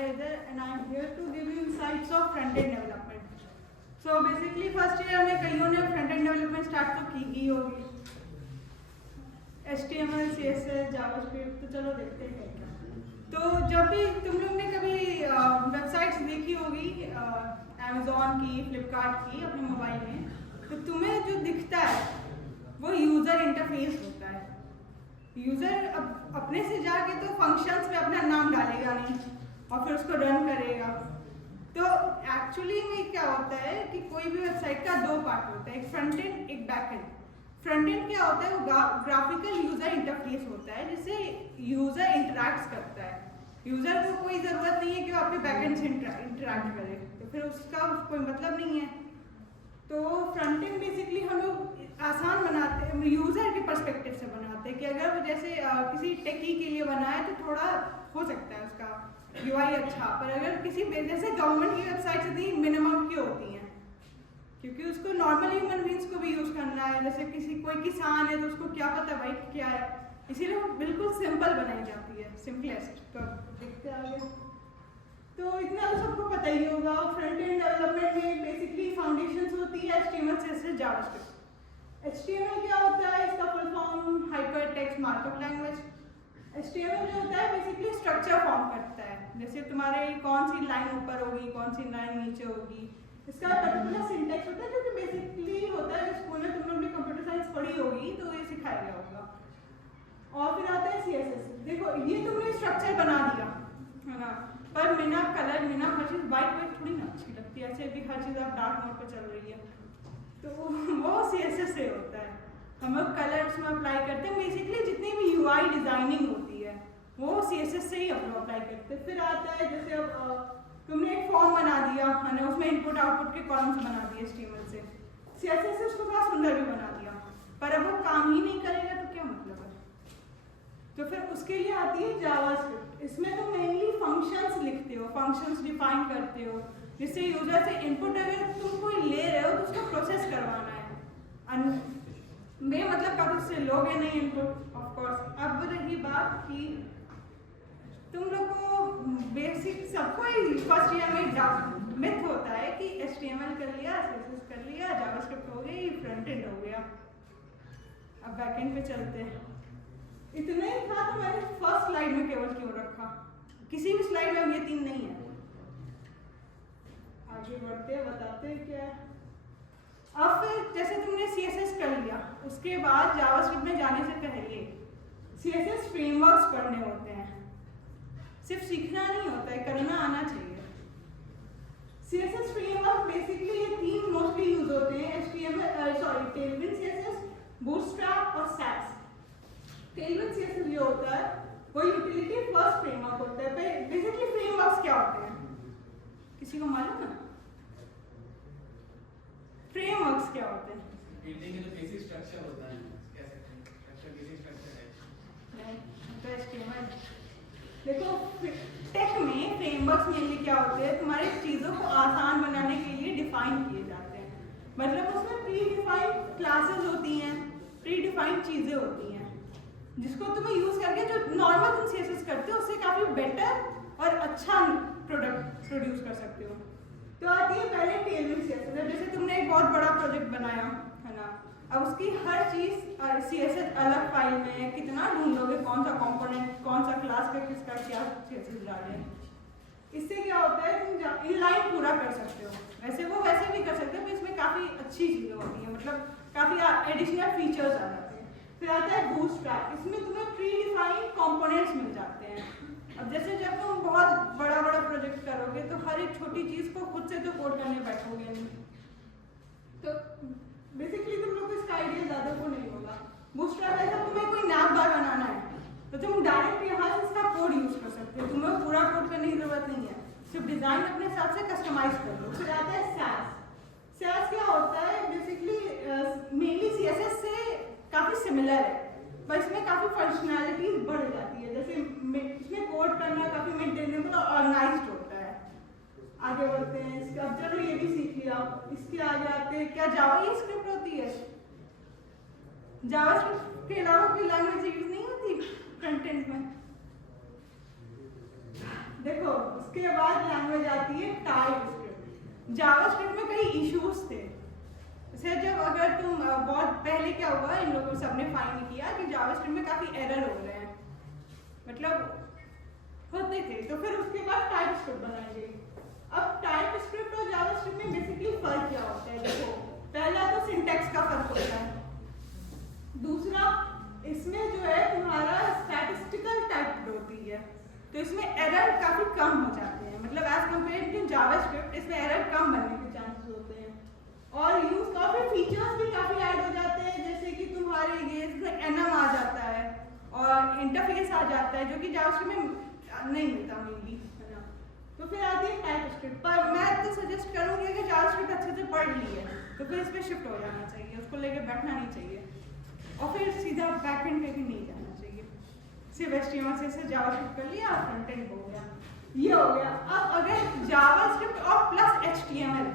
Ezer and I am here to give you insights of front-end development. So basically first year में कईयों ने front-end development start तो की ही होगी, HTML, CSS, JavaScript, तो चलो देखते हैं क्या। तो जब भी तुम लोग ने कभी वेबसाइट्स देखी होगी Amazon की, Flipkart की अपने मोबाइल में, तो तुम्हें जो दिखता है वो यूज़र इंटरफेस होता है। यूज़र अपने से जाके तो फंक्शंस में अपना नाम डालेगा नहीं और फिर उसको रन करेगा। तो एक्चुअली में क्या होता है कि कोई भी वेबसाइट का दो पार्ट होता है, एक फ्रंट एंड एक बैक एंड। फ्रंट एंड क्या होता है, वो ग्राफिकल यूज़र इंटरफेस होता है जिससे यूज़र इंटरैक्ट करता है। यूज़र को कोई ज़रूरत नहीं है कि वो अपने बैक एंड से इंटरैक्ट करे, तो फिर उसका कोई मतलब नहीं है। तो फ्रंट एंड बेसिकली हम लोग आसान बनाते हैं, यूज़र के पर्सपेक्टिव से बनाते हैं कि अगर वो जैसे किसी टेकी के लिए बना है तो थोड़ा हो सकता है उसका यूआई अच्छा, पर अगर किसी जैसे गवर्नमेंट की वेबसाइट्स इतनी मिनिमम की होती हैं क्योंकि उसको नॉर्मल ह्यूमन बींग्स को भी यूज़ करना है। जैसे कोई किसान है तो उसको क्या पता भाई क्या है, इसीलिए वो बिल्कुल सिंपल बनाई जाती है, सिंपलेस्ट। तो देखते आगे, तो इतना तो सबको पता ही होगा। फ्रंट एंड डेवलपमेंट में बेसिकली फाउंडेशंस होती है HTML, CSS, JavaScript। HTML क्या होता है, इसका full form hyper text markup language. HTML जो होता है बेसिकली स्ट्रक्चर फॉर्म करता है, जैसे तुम्हारे कौन सी लाइन ऊपर होगी, कौन सी लाइन नीचे होगी, इसका पर्टिकुलर सिंटेक्स होता है जो कि बेसिकली होता है, स्कूल में तुम लोग ने कंप्यूटर साइंस पढ़ी होगी तो ये सिखाया गया होगा। और फिर आता है CSS। देखो ये तुमने स्ट्रक्चर बना दिया है ना, पर बिना कलर बिना हर चीज़ वाइट थोड़ी ना अच्छी लगती है, ऐसे भी हर चीज़ आप डार्क मोड पर चल रही है, तो वो CSS से होता है। हम लोग कलर्स में अप्लाई करते हैं, बेसिकली जितनी भी UI डिज़ाइनिंग होती है वो CSS से ही हम लोग अप्लाई करते हैं। फिर आता है जैसे अब तुमने एक फॉर्म बना दिया है ना, उसमें इनपुट आउटपुट के कॉलम्स बना दिए HTML से, CSS से उसको थोड़ा सुंदर भी बना दिया, पर अब वो काम ही नहीं करेगा तो क्या मतलब है। तो फिर उसके लिए आती है JavaScript। इसमें तुम मेनली फंक्शंस लिखते हो, फंक्शंस डिफाइन करते हो, जिससे यूजर से इनपुट अगर तुम कोई ले रहे हो तो उसको प्रोसेस करवाना है। मैं मतलब कब उससे लोगे नहीं इनपुट ऑफ कोर्स। अब रही बात कि तुम लोग को बेसिक सबको फर्स्ट ईयर में मिथ होता है कि HTML कर लिया, CSS कर लिया, JavaScript हो गई, फ्रंट एंड हो गया, अब बैक एंड पे चलते हैं। इतना ही था तो मैंने फर्स्ट स्लाइड में केवल क्यों रखा, किसी भी स्लाइड में अब ये तीन नहीं है। आगे बढ़ते बताते क्या है। अब फिर जैसे तुमने CSS कर लिया, उसके बाद JavaScript में जाने से पहले CSS फ्रेमवर्क्स पढ़ने होते हैं। सिर्फ सीखना नहीं होता है, करना आना चाहिए। CSS फ्रेमवर्क बेसिकली ये तीन मोस्टली यूज होते हैं, Tailwind CSS, Bootstrap और Sass। Tailwind CSS जो होता है वो यूटिलिटी फर्स्ट फ्रेमवर्क होता है। बेसिकली फ्रेमवर्क्स क्या होते हैं, किसी को मालूम है? फ्रेमवर्क्स क्या होते हैं? बिल्डिंग के जो बेसिक स्ट्रक्चर होता है, कह सकते हैं स्ट्रक्चर बेसिक स्ट्रक्चर है। नहीं, तो HTML देखो टेक में फ्रेमवर्क्स मेनली क्या होते हैं, तुम्हारी चीज़ों को आसान बनाने के लिए डिफाइन किए जाते हैं। मतलब उसमें प्री डिफाइंड क्लासेस होती हैं, प्री डिफाइंड चीज़ें होती हैं जिसको तुम्हें यूज़ करके जो नॉर्मल तुम CSS करते हो उससे काफ़ी बेटर और अच्छा प्रोडक्ट प्रोड्यूस कर सकते हो। तो आती है पहले Tailwind CSS। जैसे तुमने एक बहुत बड़ा प्रोजेक्ट बनाया है ना, अब उसकी हर चीज़ CSS अलग फाइल में कितना ढूंढोगे, कौन सा कंपोनेंट, कौन सा क्लास का किसका क्या CSS डालें। इससे क्या होता है तुम इनलाइन पूरा कर सकते हो, वैसे भी कर सकते हो, पर इसमें काफ़ी अच्छी चीज़ें होती हैं, मतलब काफ़ी एडिशनल फीचर्स आ जाते हैं। फिर आता है Bootstrap, इसमें तुम्हें प्री डिफाइंड कंपोनेंट्स मिल जाते हैं। अब जैसे जब तुम बहुत बड़ा प्रोजेक्ट करोगे तो हर एक छोटी चीज़ को खुद से तो कोड करने बैठोगे नहीं, तो बेसिकली तुम लोग को इसका आइडिया ज़्यादा को नहीं होगा। बूटस्ट्रैप ऐसा तुम्हें कोई नैप बार बनाना है तो तुम डायरेक्ट यहाँ से इसका कोड यूज़ कर सकते हो, तुम्हें पूरा कोड करने की ज़रूरत नहीं है, सिर्फ डिज़ाइन अपने हिसाब से कस्टमाइज कर लो। फिर आता है Sass। Sass क्या होता है, बेसिकली मेनली CSS से काफ़ी सिमिलर है, पर इसमें काफ़ी फंक्शनैलिटीज बढ़ जाती है। जैसे इसमें कोड करना काफ़ी मेंटेनेबल और ऑर्गेनाइज्ड होता है। आगे बढ़ते हैं, इसका अब चलो ये भी सीख लिया। इसके आगे आते हैं, क्या जावा ये स्क्रिप्ट होती है? जावास्क्रिप्ट के अलावा कोई लैंग्वेज यूज नहीं होती फ्रंट एंड में? देखो उसके बाद लैंग्वेज आती है टाइपस्क्रिप्ट। जावास्क्रिप्ट में कई इश्यूज थे। जैसे जब अगर तुम बहुत पहले क्या हुआ, इन लोगों सबने फाइंड किया कि जावास्क्रिप्ट में काफी एरर हो रहे हैं, मतलब होते थे। तो फिर उसके बाद टाइपस्क्रिप्ट बनाई गई। अब टाइपस्क्रिप्ट और जावास्क्रिप्ट में बेसिकली फर्क क्या होता है? देखो पहला तो सिंटैक्स का फर्क होता है, दूसरा इसमें जो है तुम्हारा स्टैटिस्टिकल टाइप होती है, तो इसमें एरर काफी कम हो जाते हैं, मतलब एज कम्पेयर टू जावास्क्रिप्ट इसमें एरर कम बनने के चांसेस होते हैं। और यूज काफी फीचर्स भी काफी ऐड हो जाते हैं, जैसे कि तुम्हारे ये इसमें एनम आ जाता है और इंटरफेस आ जाता है, जो कि जावास्क्रिप्ट में नहीं मिलता मेनली, है ना। तो फिर आती है टाइपस्क्रिप्ट। पर मैं तो सजेस्ट करूंगी कि जावास्क्रिप्ट अच्छे से पढ़ ली है तो फिर इस पर शिफ्ट हो जाना चाहिए, उसको लेकर बैठना नहीं चाहिए और फिर सीधा बैकएंड पे भी नहीं जाना चाहिए। सिर्फ HTML से जावास्क्रिप्ट कर लिया, फ्रंट एंड हो गया, ये हो गया। अब अगर जावास्क्रिप्ट और प्लस HTML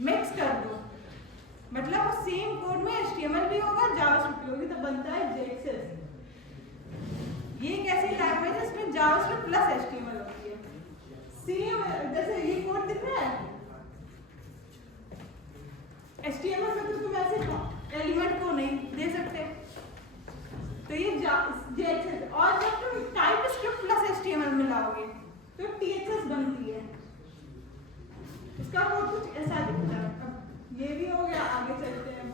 मिक्स कर दो, मतलब वो सेम कोड में HTML भी होगा जावास्क्रिप्ट भी होगी, तो बनता है JXS। ये एक ऐसी लैंग्वेज है इसमें जावास्क्रिप्ट प्लस HTML होती है। सेम जैसे ये कोड दिख रहा है, HTML में तो तुम ऐसे एलिमेंट को नहीं दे सकते, तो ये JXS। और जब तुम टाइपस्क्रिप्ट प्लस HTML मिलाओगे तो TXS बनती है। इसका कोड कुछ ऐसा दिखता है। अब ये भी हो गया, आगे चलते हैं।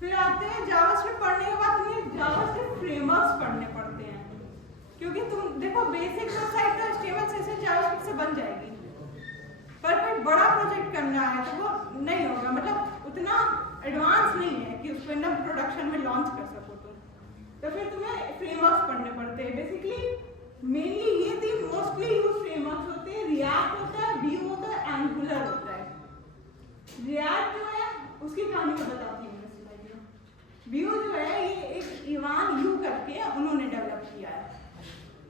फिर आते हैं जावास्क्रिप्ट पढ़ने के बाद तुम्हें जावास्क्रिप्ट फ्रेमवर्क्स पढ़ने पड़ते हैं, क्योंकि तुम देखो बेसिक वेबसाइट तो HTML से जावास्क्रिप्ट से बन जाएगी, पर कोई बड़ा प्रोजेक्ट करना है तो वो नहीं होगा, मतलब उतना एडवांस नहीं है कि उसको एकदम प्रोडक्शन में लॉन्च कर सको तुम। तो फिर तुम्हें फ्रेमवर्क्स पढ़ने पड़ते हैं। बेसिकली मेनली ये तीन मोस्टली यूज फ्रेमवर्क्स होते हैं, रिएक्ट होता है, Vue होता है, एंगुलर होता है। रिएक्ट जो है उसकी कहानी मैं बताती हूँ। Vue जो है ये एक इवान यू करके उन्होंने डेवलप किया है,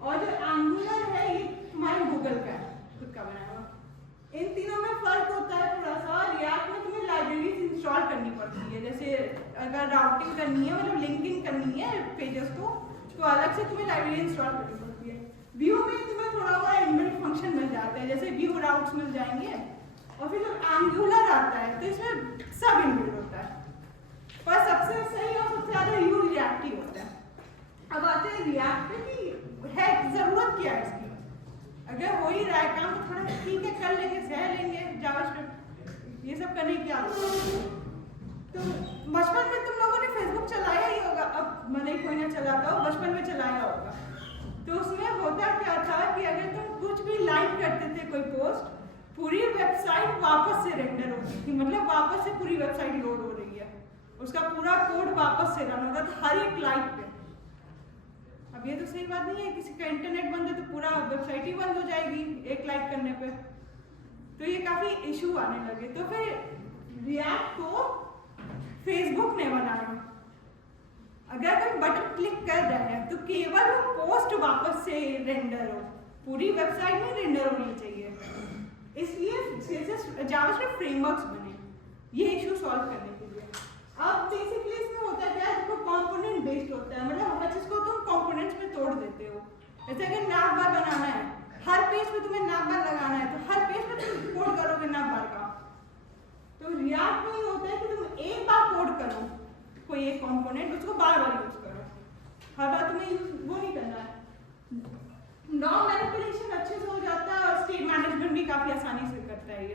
और जो एंगुलर है ये तुम्हारे गूगल का है, खुद का बनाया हुआ। इन तीनों में फर्क होता है थोड़ा सा। रिएक्ट में तुम्हें लाइब्रेरीज इंस्टॉल करनी पड़ती है, जैसे अगर राउटिंग करनी है, मतलब लिंकिंग करनी है पेजेस को, तो अलग से तुम्हें लाइब्रेरी इंस्टॉल करनी पड़ती है। Vue में तुम्हें थोड़ा बड़ा इनबिल्ट फंक्शन मिल जाता है, जैसे Vue राउट्स मिल जाएंगे। और फिर जब एंगुलर आता है तो इसमें सब इनबिल्ट होता है, पर सबसे सही और सबसे ज्यादा यूज रिएक्ट ही होता है। अब आते हैं रिएक्ट पे कि है जरूरत क्या है इसकी। अगर हो ही रहा है काम तो थोड़ा ठीक है कर लेंगे, सह लेंगे। जावास्क्रिप्ट ये सब करने की आदत। तो बचपन में तुम लोगों ने फेसबुक चलाया ही होगा, अब भले कोई ना चलाता हो, बचपन में चलाया होगा। तो उसमें होता क्या था कि अगर तुम कुछ भी लाइक करते थे कोई पोस्ट, पूरी वेबसाइट वापस से रेंडर होती थी, मतलब वापस से पूरी वेबसाइट लोड हो रही है, उसका पूरा कोड वापस से रन होता था हर एक लाइक पे। अब ये तो सही बात नहीं है, किसी का इंटरनेट बंद है तो पूरा वेबसाइट ही बंद हो जाएगी एक लाइक करने पे। तो ये काफी इशू आने लगे। तो फिर रिएक्ट को फेसबुक ने बनाया। अगर कोई बटन क्लिक कर रहा है तो केवल वो पोस्ट वापस से रेंडर हो, पूरी वेबसाइट में रेंडर होनी चाहिए। इसलिए जावास्क्रिप्ट फ्रेमवर्क्स बने ये इशू सॉल्व करने के लिए। अब बेसिकली इसमें होता क्या है, देखो कंपोनेंट बेस्ड होता है, मतलब हर चीज को तुम कंपोनेंट्स में तोड़ देते हो। जैसे अगर नैव बार बनाना है, हर पेज पे तुम्हें नैव बार लगाना है, तो हर पेज पे तुम कोड करोगे नैव बार का। तो रिएक्ट में होता है कि तुम एक बार कोड करो कोई एक कंपोनेंट, उसको बार बार यूज करो, हर बार तुम्हें यूज वो नहीं करना है। नॉन मैनिपुलेशन अच्छे से हो जाता है और स्टेट मैनेजमेंट भी काफी आसानी से करता है ये।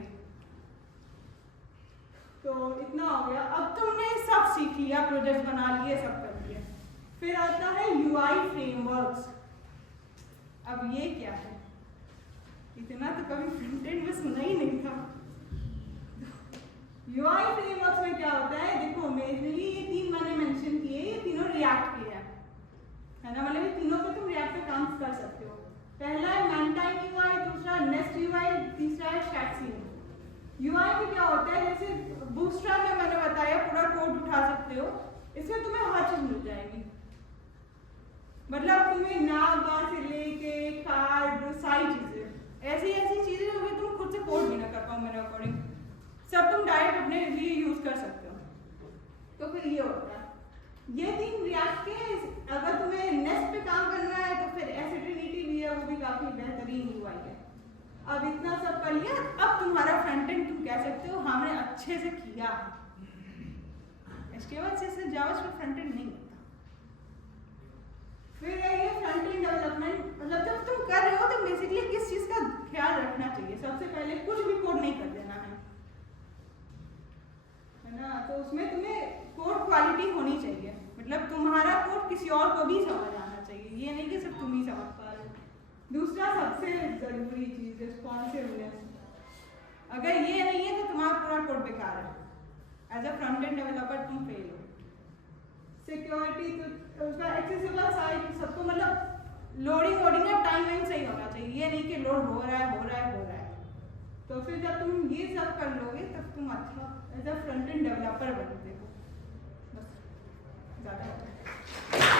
तो इतना हो गया। अब तुमने सब सीख लिया, प्रोजेक्ट बना लिए, सब कर लिया। फिर आता है UI फ्रेमवर्क्स। अब ये क्या है, इतना तो कभी फ्रंट एंड में सुना ही नहीं था। UI फ्रेमवर्क्स में क्या होता है, देखो मेनली ये तीन मैंने मेंशन किए, ये तीनों रिएक्ट के हैं, है ना, मतलब ये तीनों पे तुम रिएक्ट पे काम कर सकते हो। पहला है मैनटाइम UI, दूसरा नेस्ट UI, तीसरा है स्टैटसी। UI में क्या होता है, जैसे बूटस्ट्रैप में मैंने बताया पूरा कोड उठा सकते हो, इसमें तुम्हें हर चीज मिल जाएगी, मतलब तुम्हें नाम बार से लेके कार्ड सारी चीजें, ऐसी चीजें जो कि तुम खुद से कोड भी ना कर पाओ मेरे अकॉर्डिंग, सब तुम डायरेक्ट अपने लिए यूज कर सकते हो। तो फिर ये होता है, ये तीन रिएक्ट के। अगर तुम्हें नेस्ट पे काम करना है तो फिर एसिट्रिनिटी भी है, वो भी काफी बेहतरीन UI पाई है। अब इतना सब कर लिया, अब तुम्हारा फ्रंट एंड तुम कह सकते हो हमने अच्छे से किया। HTML से जावास्क्रिप्ट फ्रंट एंड नहीं होता। फिर है ये फ्रंट एंड डेवलपमेंट, मतलब जब तुम कर रहे हो तो बेसिकली किस चीज का ख्याल रखना चाहिए। सबसे पहले कुछ भी कोड नहीं कर देना है ना। तो उसमें तुम्हें कोड क्वालिटी होनी चाहिए, मतलब तुम्हारा कोड किसी और को भी समझ आना चाहिए, ये नहीं कि सिर्फ तुम ही समझ पा रहे हो। दूसरा सबसे जरूरी चीज रिस्पॉन्सिवनेस। अगर ये नहीं है तो तुम्हारा पूरा कोड बेकार है। As a front end developer तुम फेल हो। सिक्योरिटी तो उसका एक्सेसिबल साइट सबको, मतलब लोडिंग का टाइम सही होना चाहिए, ये नहीं कि लोड हो रहा है। तो फिर जब तुम ये सब कर लोगे तब तुम अच्छा as a front end developer बनते हो। बस ज़्यादा